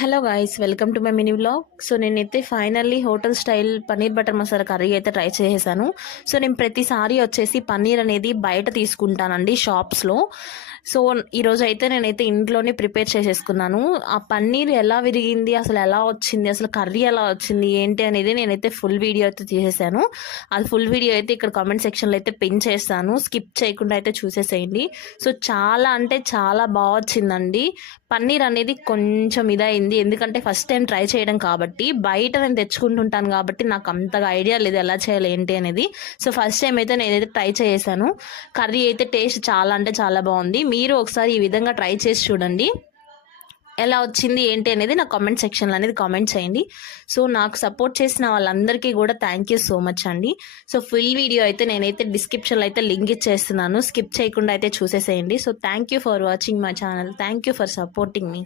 Hello guys, welcome to my mini vlog. So నేనైతే finally hotel style paneer butter masala curry అయితే try చేసేసాను. So నేను ప్రతిసారి వచ్చేసి పన్నీర్ అనేది బయట తీసుకుంటానండి షాప్స్లో. సో ఈరోజు అయితే నేనైతే ఇంట్లోనే ప్రిపేర్ చేసేసుకున్నాను. ఆ పన్నీర్ ఎలా విరిగింది, అసలు ఎలా వచ్చింది, అసలు కర్రీ ఎలా వచ్చింది ఏంటి అనేది నేనైతే ఫుల్ వీడియో అయితే తీసేసాను. అది ఫుల్ వీడియో అయితే ఇక్కడ కామెంట్ సెక్షన్లో అయితే పిన్ చేస్తాను, స్కిప్ చేయకుండా అయితే చూసేసేయండి. సో చాలా అంటే చాలా బాగా వచ్చిందండి. పన్నీర్ అనేది కొంచెం ఇదైంది, ఎందుకంటే ఫస్ట్ టైం ట్రై చేయడం కాబట్టి. బయట నేను తెచ్చుకుంటుంటాను కాబట్టి నాకు అంతగా ఐడియా లేదు ఎలా చేయాలి ఏంటి అనేది. సో ఫస్ట్ టైం అయితే నేనైతే ట్రై చేశాను. కర్రీ అయితే టేస్ట్ చాలా అంటే చాలా బాగుంది. మీరు ఒకసారి ఈ విధంగా ట్రై చేసి చూడండి, ఎలా వచ్చింది ఏంటి అనేది నా కామెంట్ సెక్షన్లో అనేది కామెంట్ చేయండి. సో నాకు సపోర్ట్ చేసిన వాళ్ళందరికీ కూడా థ్యాంక్ యూ సో మచ్ అండి. సో ఫుల్ వీడియో అయితే నేనైతే డిస్క్రిప్షన్లో అయితే లింక్ ఇచ్చేస్తున్నాను, స్కిప్ చేయకుండా అయితే చూసేసేయండి. So thank you for watching my channel, thank you for supporting me.